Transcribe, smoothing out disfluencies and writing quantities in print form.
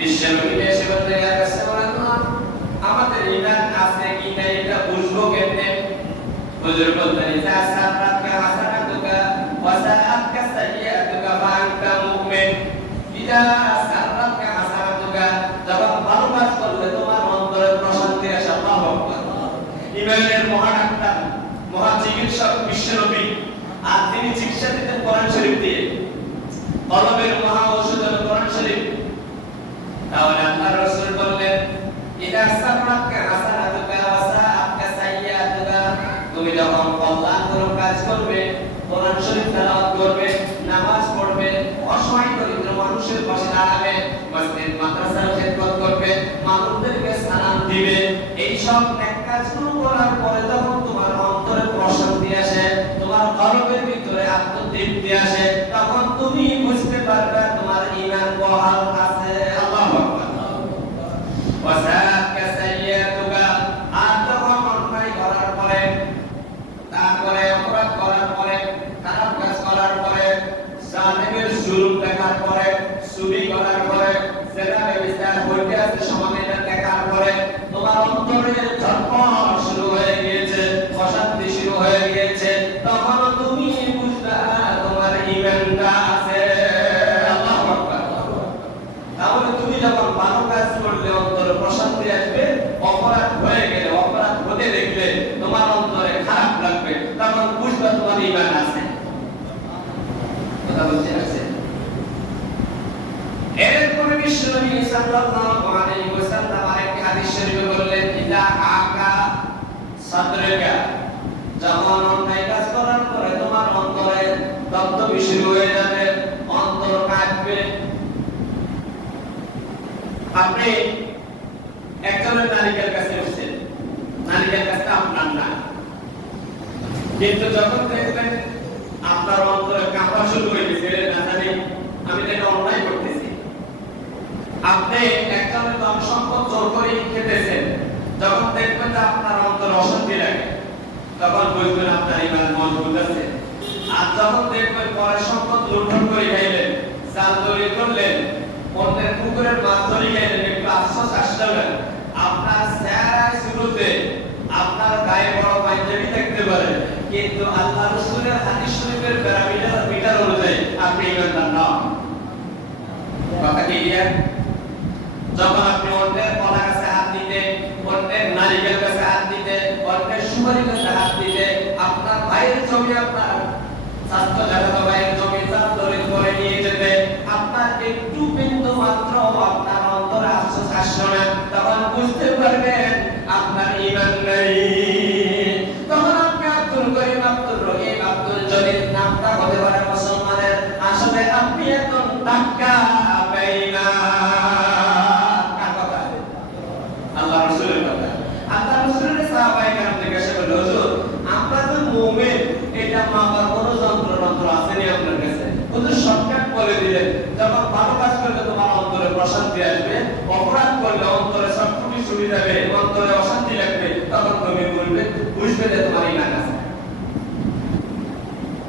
বিশ্বনবী এসে বললেন, ইয়া রাসূলুল্লাহ, আমাদের ঈমান আছে কি না এটা বুঝবো কেমনে? হুজুর বললেন, ইযা সারাতকা হাসানাতুকা ওয়া সাআতকা সাইয়্যাতুকা ফাআনতা মুমিন। ইযা সারাতকা হাসানাতুকা, যখন ভালো কাজ করলে তোমার অন্তরে প্রশান্তি আসে। আল্লাহু আকবার। ঈমানের মহা ডাক্তার, মহা চিকিৎসক বিশ্বনবী, আর তিনি চিকিৎসা দিতেন কোরআন শরীফ দিয়ে। কলবের মহা ঔষধ হলো কোরআন শরীফ। তাহলে আল্লাহর রাসূল বললেন, ইযা সারাতকা হাসানাতুকা ওয়া সাআতকা সাইয়্যাতুকা, তুমি যখন কল্যাণ কোনো কাজ করবে, কোরআন শরীফ তেলাওয়াত করবে, নামাজ পড়বে, অসহায় দরিদ্র মানুষের পাশে দাঁড়াবে, মসজিদ মাদ্রাসার খেদমত করবে, মানুষদেরকে সালাম দিবে, এই সব নেক কাজগুলো করার পরে যখন তোমার অন্তরে প্রশান্তি আসে, তোমার কলবের ভিতরে আত্মতৃপ্তি আসে, তখন তুমি বুঝতে পারবে তোমার ঈমান বহাল আছে। আল্লাহু আকবার। ওয়া সাআতকা সাইয়্যাতুকা, আর যখন অন্যায় করার পরে, তারপরে অপরাধ করার পরে, খারাপ কাজ করার পরে, জালেমের জুলুম দেখার পরে, চুরি করার পরে, জেনা ব্যভিচার হইতে আছে সমাজে দেখার পরে তোমার অন্তরে ঝড় শুরু হয়ে গিয়েছে, অশান্তি শুরু হয়ে গিয়েছে, তখন তুমি বুঝবা তোমার ঈমানটা আছে। আল্লাহু আকবার। তাহলে তুমি যখন ভালো কাজ করলে অন্তরে প্রশান্তি আসবে, অপরাধ হয়ে গেলে, অপরাধ হতে দেখলে তোমার অন্তরে খারাপ লাগবে, তখন বুঝবা তোমার ঈমান আছে। কথা বলতে আছে। এরপরে বিশ্বনবী সাল্লাল্লাহু আলাইহি ওয়াসাল্লাম আরেকটি হাদিস শরীফে বললেন, ইযা হাকা সাদরকা, যখন অন্যায় কাজ করার পরে তোমার অন্তরে দপদপি শুরু হয়ে যাবে, অন্তর কাঁপবে। আপনি একজনের নারীদের কাছে এসেছেন, নারীদের কাছে আপনার না, কিন্তু যখন দেখবেন আপনার অন্তরে কাঁপা শুরু হয়ে গেছে, না জানি আমি এটা অন্যায় করতেছি। আপনি একজনের ধন সম্পদ জোর করে খেতেছেন, যখন দেখবেন যে আপনার অন্তরে অশান্তি লাগে, তখন বুঝবেন আপনার ঈমান মজবুত আছে। আর যখন দেখবেন পরের সম্পদ লুণ্ঠন করে খাইলেন, জাল তৈরি করলেন, অন্যের পুকুরের মাছ ধরে খাইলেন, একটু আশ্বাস আসলেন, আপনার চেহারায় শুরুতে আপনার গায়ে বড় পাঞ্জাবি থাকতে পারে, কিন্তু আল্লাহ রাসূলের হাদিস শরীফের প্যারামিটার অনুযায়ী আপনি ঈমানদার নন। কথা কি ক্লিয়ার? যখন আপনি অন্যের কলা গাছে হাত দিতে, অন্যের নারিকেল গাছে হাত দিতে, অন্যের সুপারি গাছে হাত দিতে, আপনার ভাইয়ের জমি, আপনার স্বাস্থ্য জায়গা ভাইয়ের জমি ধরে করে নিয়ে যেতে আপনার একটু বিন্দু মাত্র আপনার অন্তরে আশ্বাস আসলো না, তখন বুঝতে পারবেন আপনার ঈমান নেই। তখন আপনি আব্দুল করিম, আব্দুল রহিম, আব্দুল জলিল নামটা হতে পারে মুসলমানের, আসলে আপনি এখন টাকা বেঈমান। কার কথা? আল্লাহ রাসূলের কথা। আল্লাহ রাসূলের সাহাবায়ে কেরাম জিজ্ঞাসা করলেন, হুজুর আমরা তো মুমিন, এটা মাপার কোনো যন্ত্র আসেনি আপনার কাছে? হুজুর শর্টকাট বলে দিলেন, যখন ভালো কাজ করলে তোমার অন্তরে প্রশান্তি আসবে, অপরাধ করলে অন্তরে সবটুকু শুনে যাবে, অন্তরে অশান্তি লাগবে, তখন তুমি বুঝবে যে তোমার ঈমান